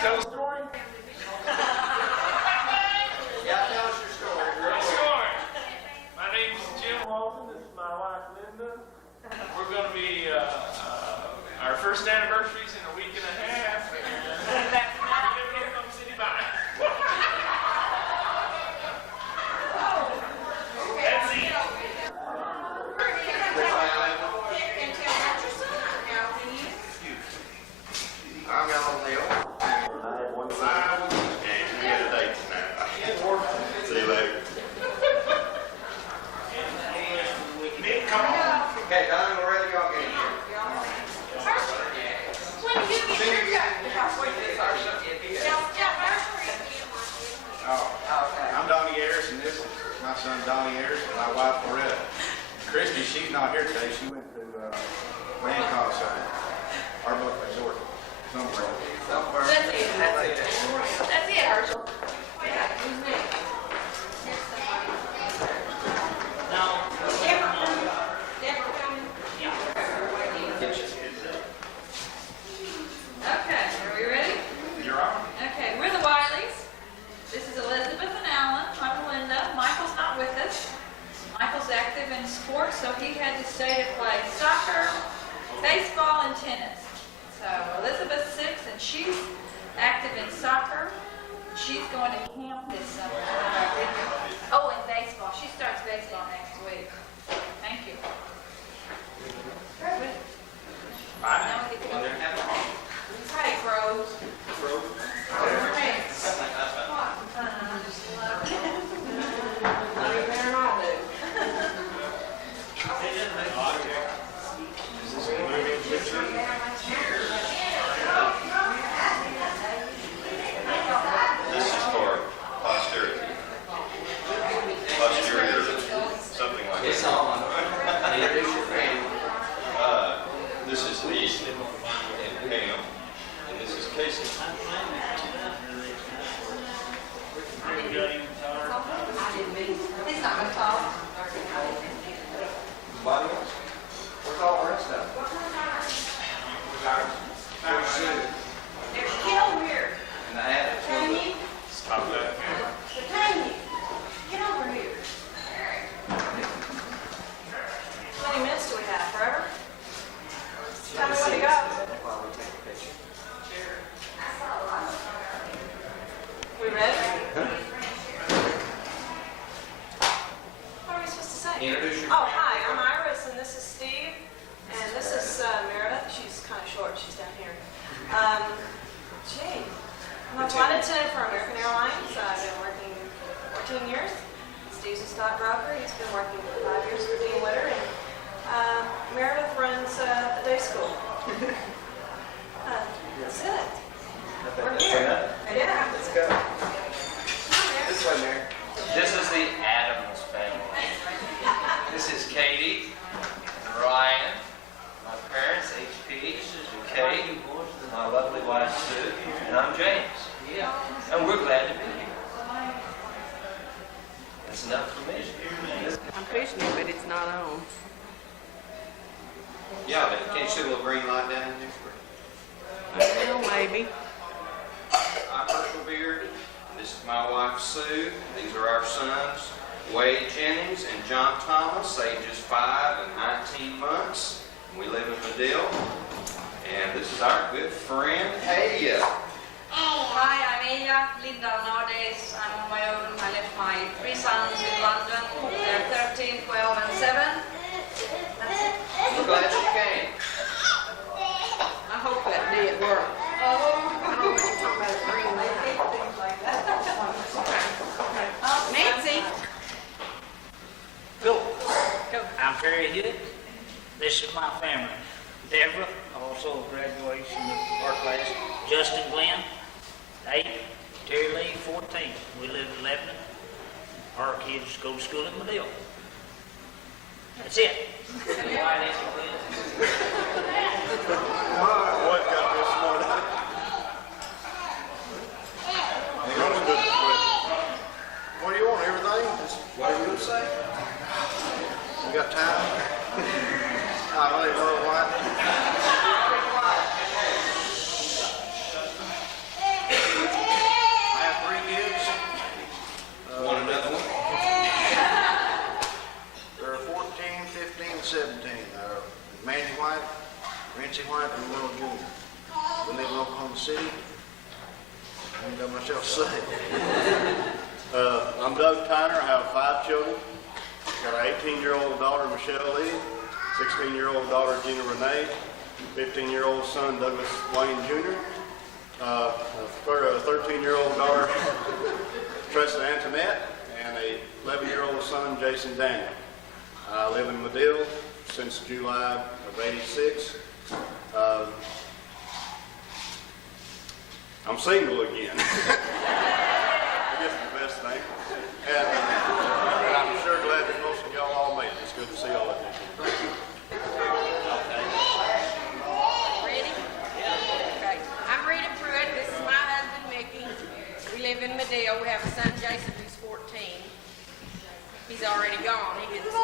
Tell a story? Yeah, tell us your story. Good story. My name is Jim Walton. This is my wife, Linda. We're going to be, our first anniversary is in a week and a half. And that's now we're going to come city by. That's it. I'm Madill. I had one son. And we got a date tonight. See you later. Nick, come on. Okay, Don, we're ready to go again. I'm Donnie Ayers, and this is my son Donnie Ayers and my wife Loretta. Christy, she's not here today. She went to Hancock side, our boat resort, somewhere. That's it. That's it, Herschel. Yeah, who's next? Deborah coming? Okay, are we ready? You're on. Okay, we're the Wileys. This is Elizabeth and Alan. I'm Linda. Michael's not with us. Michael's active in sports, so he had to stay to play soccer, baseball, and tennis. So Elizabeth's 6, and she's active in soccer. She's going to camp this summer. Oh, and baseball. She starts baseball next week. Thank you. Now we get to go. Hi, Rose. You better not do. This is for posterity. Posterior, something like It's that. on. Introduce your family. This is Lee and Pam, and this is Casey. He's not going to talk. Body else? Where's all the rest of them? There's Kel here. And I have a few. Tanya, Stop that. Tanya, get over here. How many minutes do we have? Forever? Tell me when to go. While we take a picture. We ready? What are we supposed to say? Introduce your Oh, hi, I'm Iris, and this is Steve, and this is Meredith. She's kind of short, she's down here. Gee, I'm a flight attendant for American Airlines. I've been working 14 years. Steve's a stockbroker. He's been working for 5 years for Dean Witter, and Meredith runs a day school. That's it. We're here. Yeah. Let's go. Come here. This way, Mary. This is the Adams family. This is Katie, Ryan, my parents, HP, and Kate, my lovely wife, Sue, and I'm James. And we're glad to be here. That's enough for me. I'm pushing it, but it's not on. Yeah, but can't you see a little green light down in there? Well, maybe. I'm Herschel Beard. This is my wife, Sue. These are our sons, Wade Jennings and John Thomas, ages 5 and 19 months. We live in Madill. And this is our good friend, Hey. Hi, I'm Elia, Linda nowadays. I'm on my own. I left my 3 sons in London. They're 13, 12, and 7. That's it. We're glad you came. I hope that did work. Oh, I don't know what you're talking about, it's green light. things like that. Nancy? Go. I'm Harry Hewitt. This is my family. Deborah, also a graduation of our class. Justin Glenn, 8. Terry Lee, 14. We live in Lebanon. Our kids go to school in Madill. That's it. What got this morning? What do you want? Everything? Just whatever you say. You got time? I really know why. ain't got much else to say. I'm Doug Tyner. I have 5 children. Got an 18-year-old daughter, Michelle Lee, 16-year-old daughter, Gina Renee, 15-year-old son, Douglas Wayne Jr., a 13-year-old daughter, Tressa Antoinette, and a 11-year-old son, Jason Daniel. I live in Madill since July of '86. I'm single again. I guess the best thing. And I'm sure glad that most of y'all all made it. It's good to see all of you. Thank you. Ready? Okay. I'm Rita Pruitt. This is my husband, Mickey. We live in Madill. We have a son, Jason, who's 14. He's already gone. He didn't stay.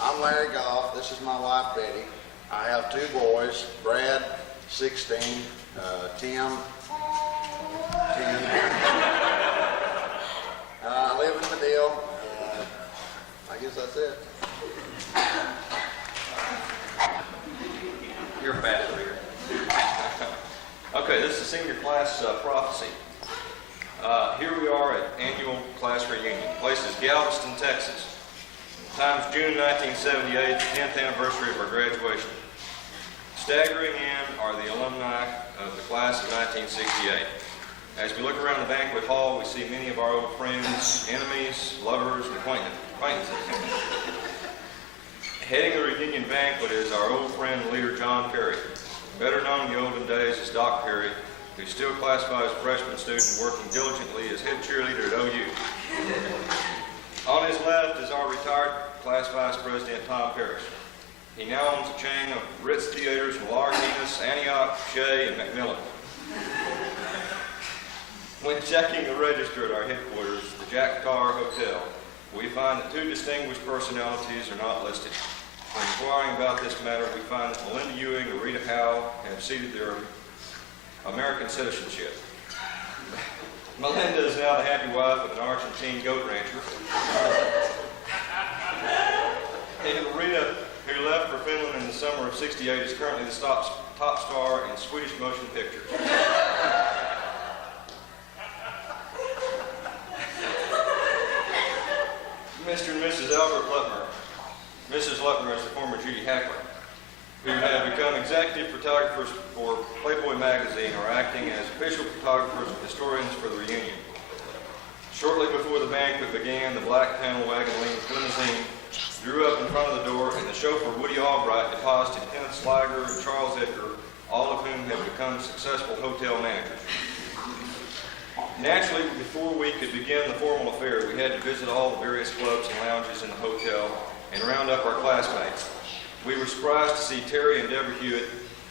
I'm Larry Goff. This is my wife, Betty. I have 2 boys, Brad, 16, Tim, 10. I live in Madill. I guess that's it. You're a fast reader. Okay, this is senior class prophecy. Here we are at annual class reunion. The place is Galveston, Texas. Time's June 1978, 10th anniversary of our graduation. Staggering in are the alumni of the class of 1968. As we look around the banquet hall, we see many of our old friends, enemies, lovers, and acquaintances. Heading the reunion banquet is our old friend and leader, John Perry, better known in the olden days as Doc Perry, who still classifies a freshman student working diligently as head cheerleader at OU. On his left is our retired class vice president, Tom Parrish. He now owns a chain of Ritz Theaters in Larkinus, Antioch, Shea, and McMillan. When checking the register at our headquarters, the Jack Tar Hotel, we find that 2 distinguished personalities are not listed. When inquiring about this matter, we find that Melinda Ewing and Rita Howe have ceded their American citizenship. Melinda is now the happy wife of an Argentine goat rancher. And Rita, who left for Finland in the summer of '68, is currently the top star in Swedish motion pictures. Mr. and Mrs. Albert Lutmer. Mrs. Lutmer is the former Judy Hackler, who have become executive photographers for Playboy magazine, or acting as official photographers and historians for the reunion. Shortly before the banquet began, the black panel wagon limousine drew up in front of the door, and the chauffeur, Woody Albright, deposited Kenneth Slager and Charles Edgar, all of whom have become successful hotel managers. Naturally, before we could begin the formal affair, we had to visit all the various clubs and lounges in the hotel and round up our classmates. We were surprised to see Terry and Deborah Hewitt,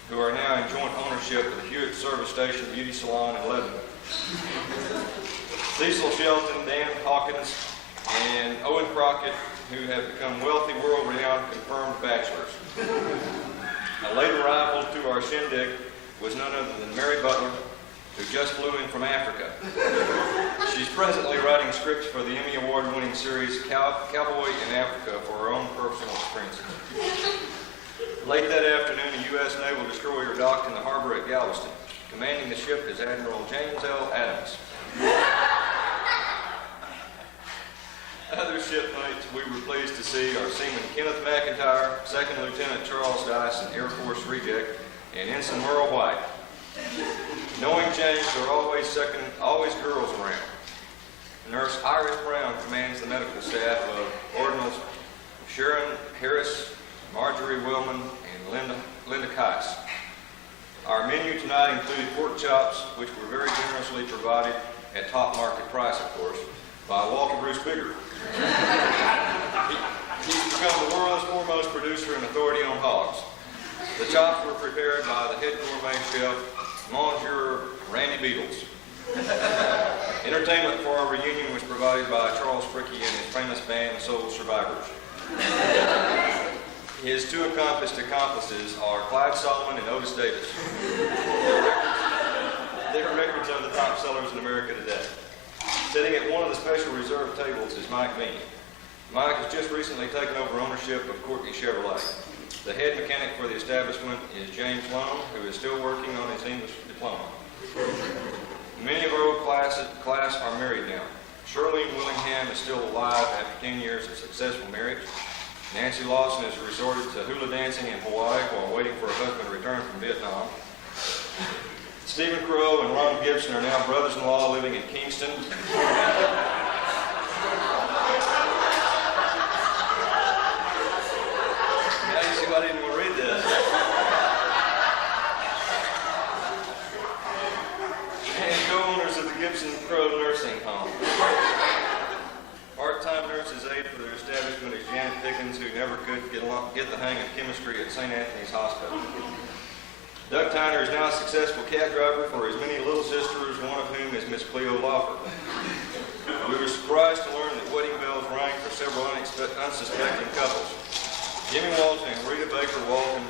who are now in joint ownership of the Hewitt Service Station Beauty Salon in Lebanon. Cecil Shelton, Dan Hawkins, and Owen Crockett, who have become wealthy, world-renowned, confirmed bachelors. A late arrival to our shindig was none other than Mary Butler, who just flew in from Africa. She's presently writing scripts for the Emmy Award-winning series Cowboy in Africa for her own personal experiences. Late that afternoon, a U.S. naval destroyer docked in the harbor at Galveston. Commanding the ship is Admiral James L. Adams. Other shipmates we were pleased to see are Seaman Kenneth McIntyre, Second Lieutenant Charles Dyson, Air Force Reject, and Ensign Merle White. Knowing James, there are always girls around. Nurse Iris Brown commands the medical staff of Ordinals Sharon Harris, Marjorie Willman, and Linda Kice. Our menu tonight included pork chops, which were very generously provided at top market price, of course, by Walter Bruce Bigger. He's become the world's foremost producer and authority on hogs. The chops were prepared by the head gourmet chef, Monsieur Randy Beatles. Entertainment for our reunion was provided by Charles Fricky and his famous band, Soul Survivors. His two accomplished accomplices are Clyde Solomon and Otis Davis. Their records are the top sellers in America today. Sitting at one of the special reserve tables is Mike Meany. Mike has just recently taken over ownership of Courtney Chevrolet. The head mechanic for the establishment is James Lone, who is still working on his English diploma. Many of our old class are married now. Shirley Willingham is still alive after 10 years of successful marriage. Nancy Lawson has resorted to hula dancing in Hawaii while waiting for her husband to return from Vietnam. Stephen Crow and Ron Gibson are now brothers-in-law living in Kingston. Now you see why I didn't want to read this. And co-owners of the Gibson Crow Nursing Home. Part-time nurses aid for their establishment is Janet Pickens, who never could get the hang of chemistry at St. Anthony's Hospital. Doug Tyner is now a successful cab driver for his many little sisters, one of whom is Miss Cleo Lawford. We were surprised to learn that wedding bells rang for several unsuspecting couples. Jimmy Walton and Rita Baker Walton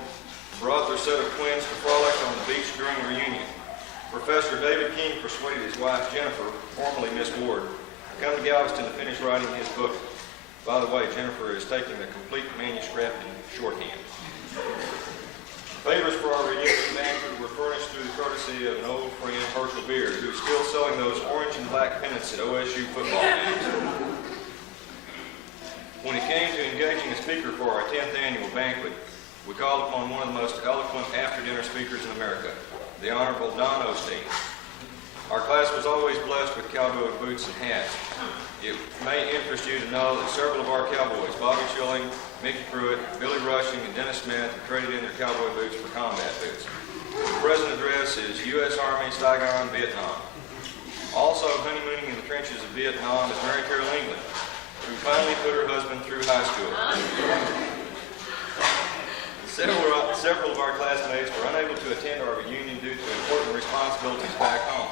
brought their set of twins to frolic on the beach during the reunion. Professor David King persuaded his wife Jennifer, formerly Miss Ward, to come to Galveston to finish writing his book. By the way, Jennifer is taking the complete manuscript in shorthand. Favors for our reunion banquet were furnished through the courtesy of an old friend, Herschel Beard, who is still selling those orange and black pennants at OSU football games. When it came to engaging a speaker for our 10th annual banquet, we called upon one of the most eloquent after-dinner speakers in America, the Honorable Don Osteen. Our class was always blessed with cowboy boots and hats. It may interest you to know that several of our cowboys, Bobby Schilling, Mickey Pruitt, Billy Rushing, and Dennis Smith, have traded in their cowboy boots for combat boots. The present address is U.S. Army, Saigon, Vietnam. Also honeymooning in the trenches of Vietnam is Mary Carol England, who finally put her husband through high school. Several of our classmates were unable to attend our reunion due to important responsibilities back home.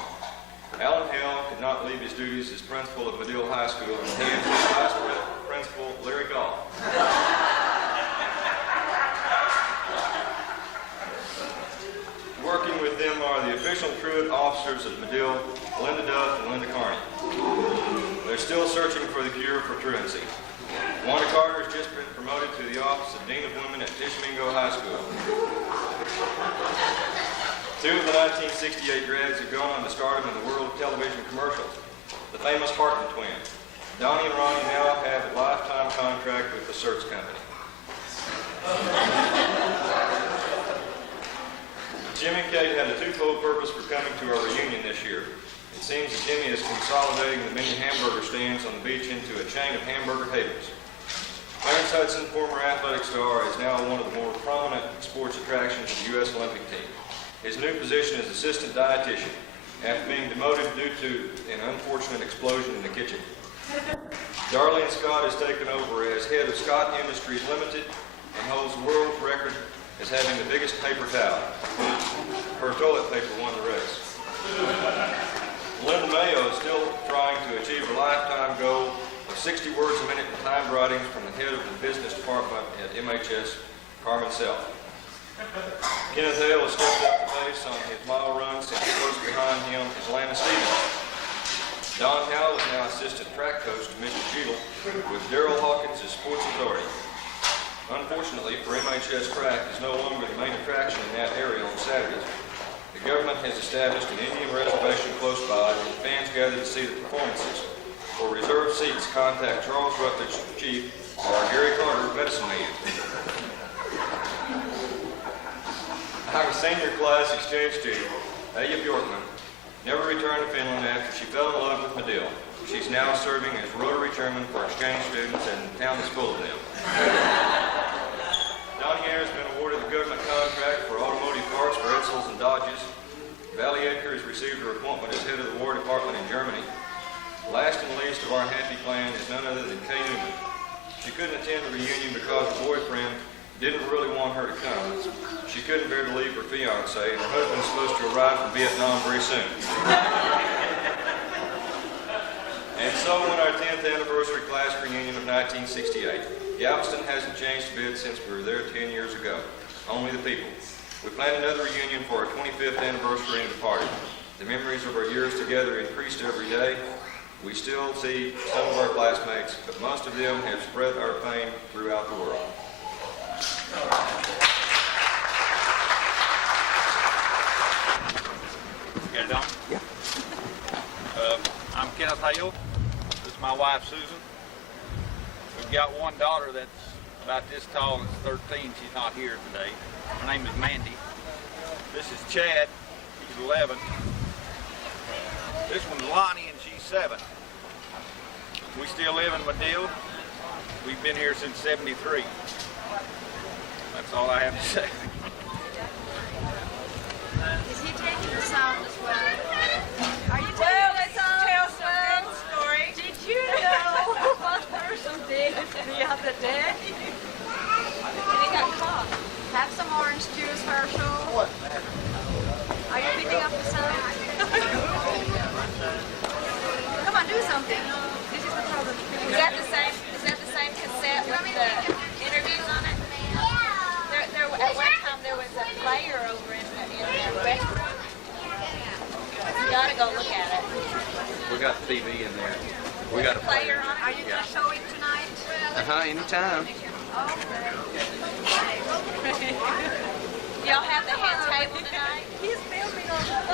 Alan Hale could not leave his duties as principal of Madill High School in the hands of his vice principal, Larry Goff. Working with them are the official truant officers of Madill, Linda Duff and Linda Carney. They're still searching for the cure for truancy. Wanda Carter has just been promoted to the office of Dean of Women at Tishomingo High School. Two of the 1968 grads have gone on to stardom in the world of television commercials. The famous Hartman twins. Donnie and Ronnie now have a lifetime contract with the Search Company. Jim and Kate had a twofold purpose for coming to our reunion this year. It seems that Jimmy is consolidating the many hamburger stands on the beach into a chain of hamburger havens. Clarence Hudson, former athletic star, is now one of the more prominent sports attractions of the U.S. Olympic team. His new position is assistant dietitian, after being demoted due to an unfortunate explosion in the kitchen. Darlene Scott has taken over as head of Scott Industries Limited and holds the world record as having the biggest paper towel. Her toilet paper won the race. Linda Mayo is still trying to achieve a lifetime goal of 60 words a minute in timed writings from the head of the business department at MHS, Carmen Self. Kenneth Hale has stepped up the pace on his mile run since close behind him is Lana Stevens. Don Howell is now assistant track coach to Mr. Cheadle, with Darrell Hawkins as sports authority. Unfortunately for MHS track is no longer the main attraction in that area on Saturdays. The government has established an Indian reservation close by and fans gather to see the performances. For reserved seats, contact Charles Rutledge, Chief, or Gary Carter, Medicine Man. Our senior class exchange student, Aya Bjorkman, never returned to Finland after she fell in love with Madill. She's now serving as Rotary Chairman for exchange students, and the town is full of them. Don Gare has been awarded the government contract for automotive parts for Edsels and Dodges. Valley Acre has received her appointment as head of the War Department in Germany. Last and least of our happy clan is none other than Kay Newman. She couldn't attend the reunion because her boyfriend didn't really want her to come. She couldn't bear to leave her fiance, and her husband's supposed to arrive from Vietnam very soon. And so when our 10th anniversary anniversary class reunion of 1968. Galveston hasn't changed a bit since we were there 10 years ago. Only the people. We planned another reunion for our 25th anniversary and departed. The memories of our years together increased every day. We still see some of our classmates, but most of them have spread our fame throughout the world. Get it on? Yeah. I'm Kenneth Hale. This is my wife, Susan. We've got one daughter that's about this tall and 13. She's not here today. Her name is Mandy. This is Chad. He's 11. This one's Lonnie, and she's 7. We still live in Madill. We've been here since '73. That's all I have to say. Is he taking the sound as well? Are you Well, taking let's the sound tell as some well? good story. Did you know what person did the other day? And he got caught. Have some orange juice, Herschel. What? Are you picking up the sound? Come on, do something. This is the problem. Is that the same cassette with the interviews on it? There, at one time there was a player over in the restroom. You gotta go look at it. We got TV in there. We got a Player on Are you going to show it tonight? Anytime. Y'all have the head table tonight? He's filming on no.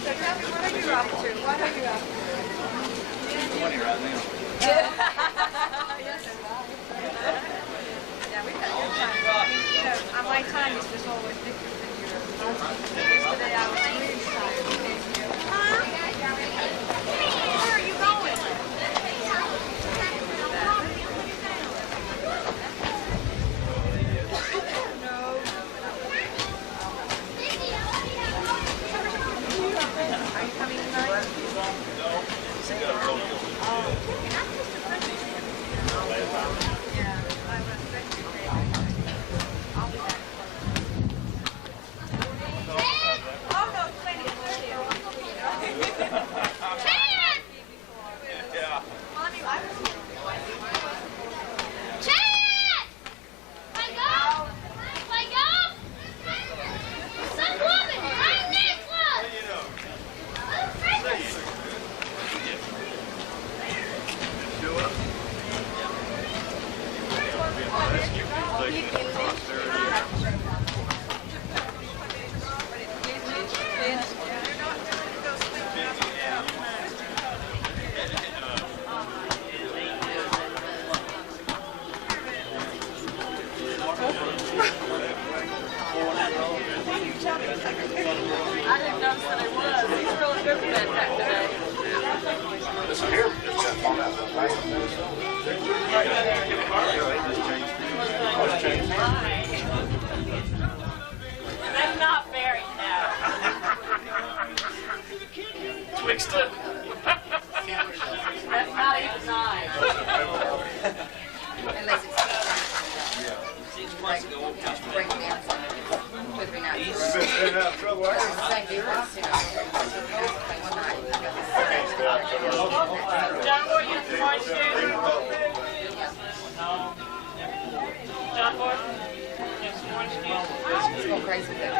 So tell me, what are you up to? What are you up to? 20 right now. Yes. Yeah, we've had your time. You know, my time is just always different than yours. Yesterday I was really tired. Huh? Where are you going? Are you coming tonight? Yeah, I was I'll be back. Oh, no, plenty of Yeah. Well, I mean, I was I didn't notice that it was. He's really good for that back today. This one here just got bought out of last That's not very now. Twixt it. That's not even nice. Unless it's breaking down something. Could be not true. Staying out of trouble, ain't you? Same difference, you know. One night, I got this. Stay out of trouble. John, what you want to do? John, what? Just orange juice? It's going crazy with that.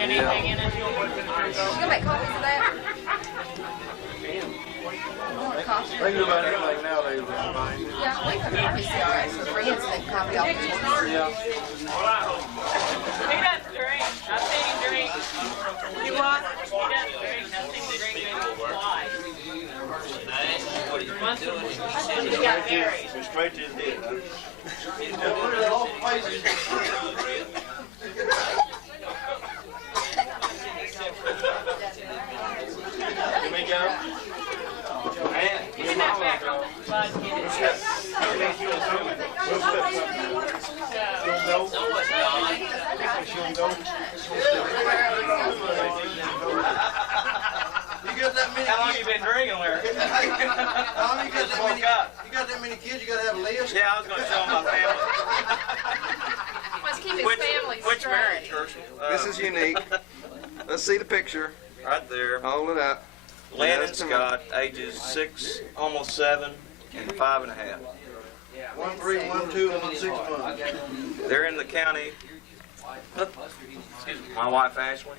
Anything in it you'll work with the You gonna make copies of that? They do about anything nowadays, right? Yeah, we can probably see our extra friends that copy all the Yeah. He doesn't drink. I've seen him drink. You what? He doesn't drink. I've seen him drink maybe twice. Once he got married. It's straight to his head, huh? Let me go. He's not back on the bud. How long you been drinking, Larry? You got that many kids, you gotta have a list? Yeah, I was going to show my family. Must keep his family Which straight. marriage, Herschel? This is unique. Let's see the picture. Right there. Hold it up. Landon Scott, ages 6, almost 7, and 5.5. 1, 3, 1, 2, and 6 months. They're in the county. Excuse me. My wife Ashley,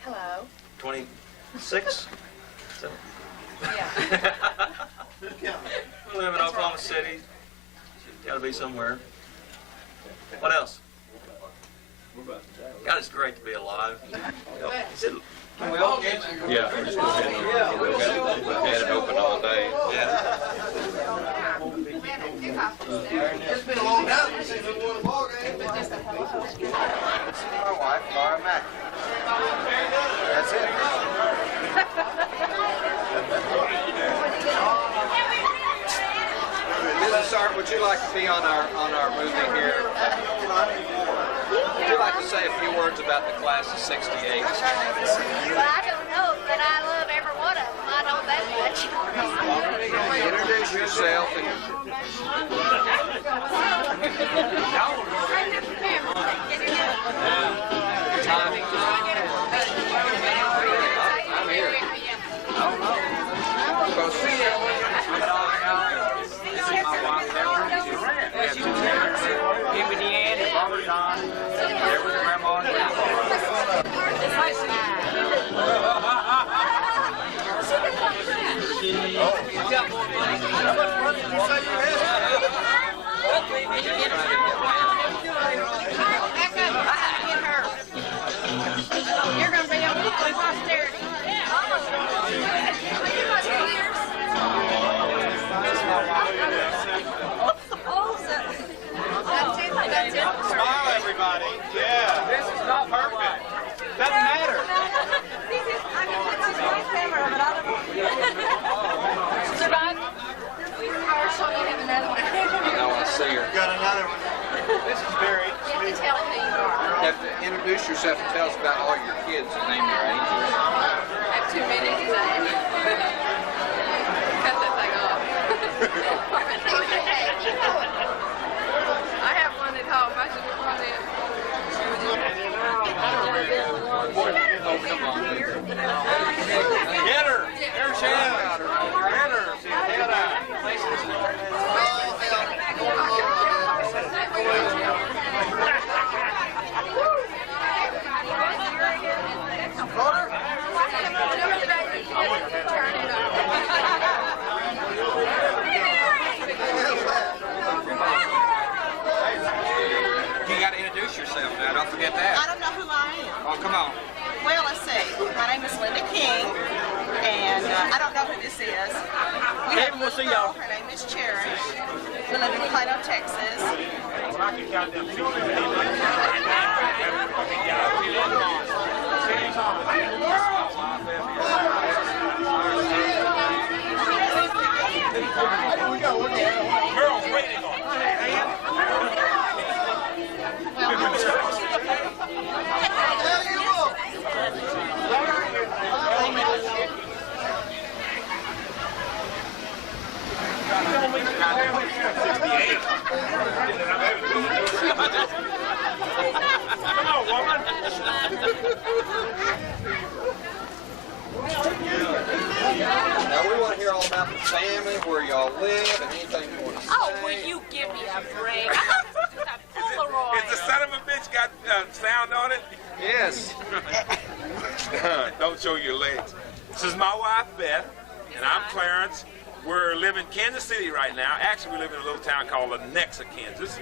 Hello. 26. So, Yeah. we live in Oklahoma City. Got to be somewhere. What else? God, it's great to be alive. Is it? Can we all get you? Yeah. We've had it open all day. Yeah. It's been a long time since we've won a ball game. This is my wife, Laura Mack. That's it. Mrs. Sark, would you like to be on our movie here? Would you like to say a few words about the class of '68? Well, I don't know, but I love every one of them. I know that much. Introduce yourself and Tommy. I'm here. Go see it. Give me the end, and Bobby Don. There was Grandma and You're going to be able to play posterity. Smile, everybody. Yeah. This is not perfect. Doesn't matter. I want to see her. Got another one. This is very sweet. You have to introduce yourself and tell us about all your kids and name their ages. I have 2 minutes. Cut that thing off. I have one at home. I should have one in. Oh, come on. Get her. There she is. Get her. Get her. You got to introduce yourself now. Don't forget that. I don't know who I am. Oh, come on. Well, let's see. My name is Linda King, and I don't know who this is. We have a little girl. Her name is Cherish. We live in Plano, Texas. Girls waiting on Come on, woman. Now we want to hear all about the family, where y'all live, and anything you want to say. Oh, will you give me a break? A Polaroid. Is the son of a bitch got sound on it? Yes. Don't show your legs. This is my wife, Beth, and I'm Clarence. We're living in Kansas City right now. Actually, we live in a little town called Lenexa, Kansas.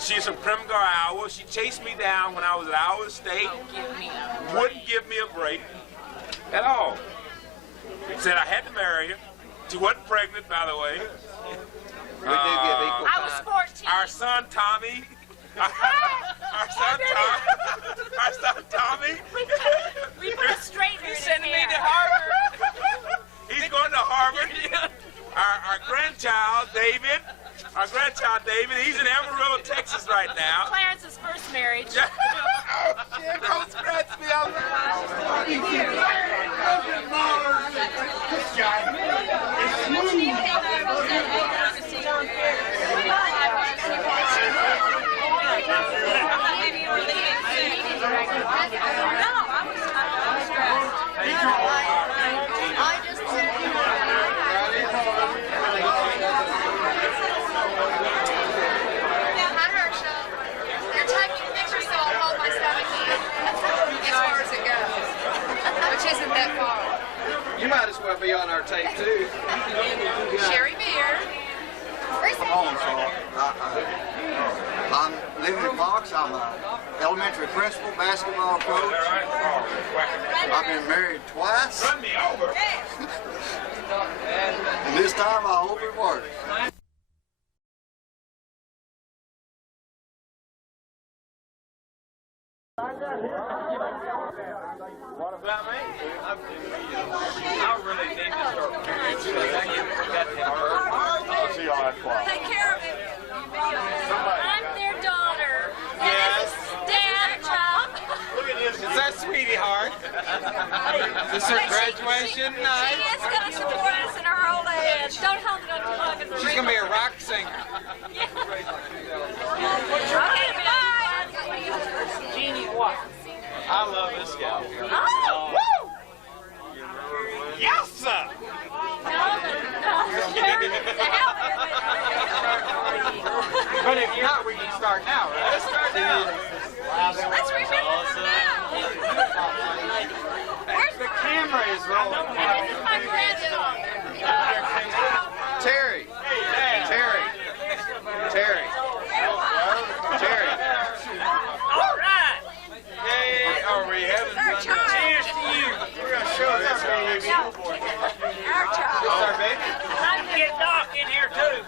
She's from Primgar, Iowa. She chased me down when I was at Iowa State. Wouldn't give me a break at all. Said I had to marry her. She wasn't pregnant, by the way. We do give equal I was 14. Our son Tommy. Our son Tommy. We put a straightener in his sending me hair. to Harvard. He's going to Harvard. Our grandchild David. He's in Amarillo, Texas right now. Clarence's first marriage. Don't scratch me out. I just be on our tape too. Sherry Beard. I'm living in Fox. I'm an elementary principal, basketball coach. I've been married twice. Run me over. And this time I hope it works. What about me? I really need to start I'll see y'all at 12. Take care of him. I'm their daughter. Yes. Dad, child. Look at this. Is that Sweetie Heart? Is this her graduation night? She is going to support us in her old age. Don't hold it on too long. She's going to be a rock singer. Okay, bye. Jeannie what? I love this guy. Oh, woo! Yes, sir. But if not, we can start now, right? Let's start now. Let's remember her now. Where's The camera is rolling. This is my granddaughter. Terry. Terry. Terry. Terry. All right. Hey, are we having Her fun? child. Cheers to you. We're going to show this baby. Our child. This our baby? I'm gonna get Doc in here too.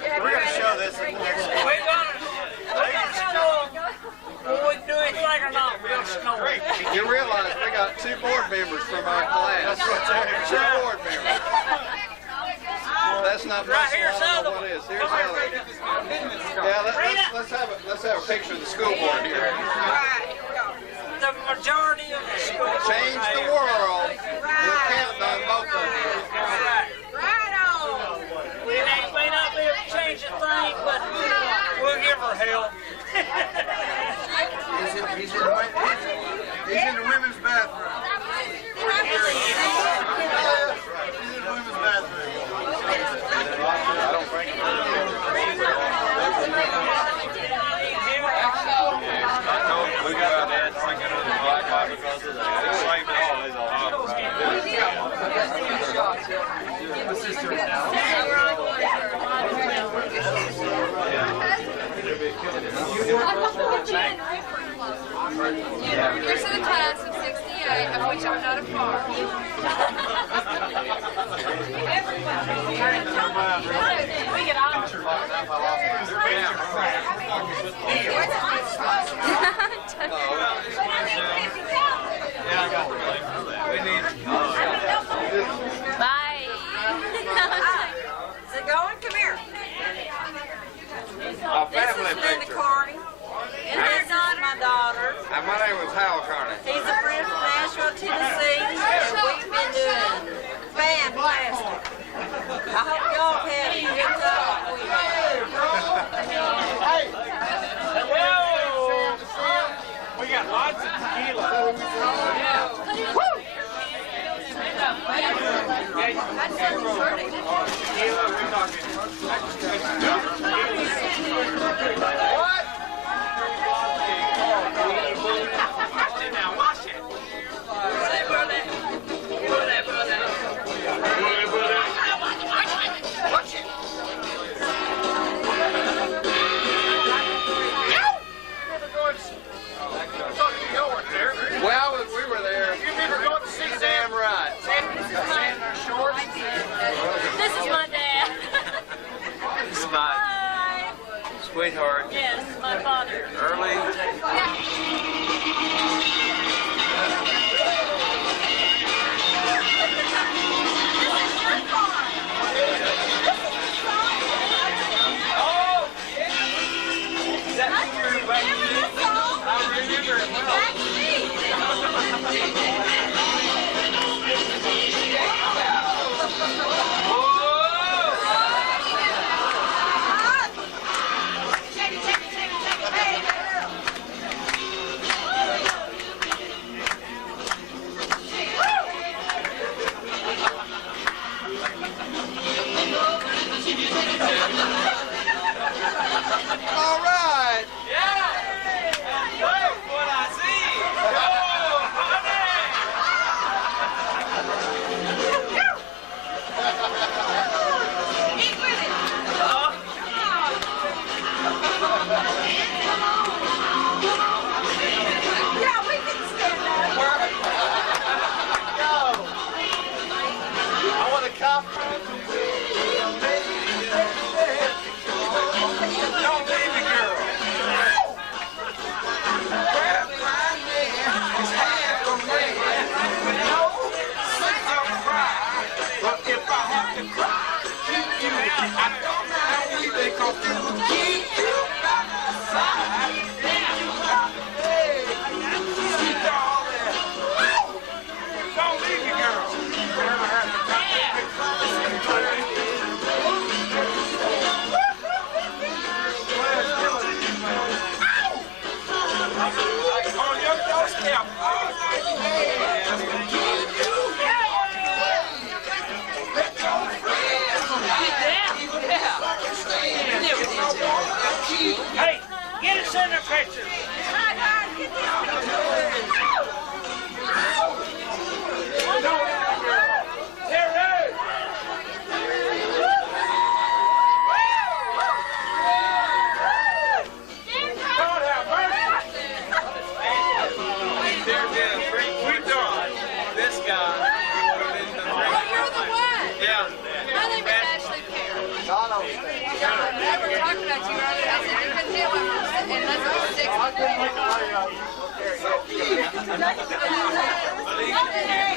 We're going to show this. We're gonna snow. Will we do anything or not? We'll snow. You realize we got 2 board members from our class. 2 board members. That's not Right here's I the don't know other what one. it is. Here's the other one. Yeah, let's have a picture of the school board here. The majority of the school. Change the world. We're counting on both of you. Right on. We may not be able to change a thing, but we'll give her help. He's in the women's bathroom. He's in the women's bathroom. I don't think we got Dad drinking on the black eye because of that. It saved all his You're to the class of 68, of which I'm not a part. We get on. Bye. Is it going? Come here. This is Linda Carney. And this is my daughter. My name was Hal Carney. He's a friend from Nashville, Tennessee, and we've been doing fantastic. I hope y'all have had a good time. We got lots of tequila. What? Unless it was 6.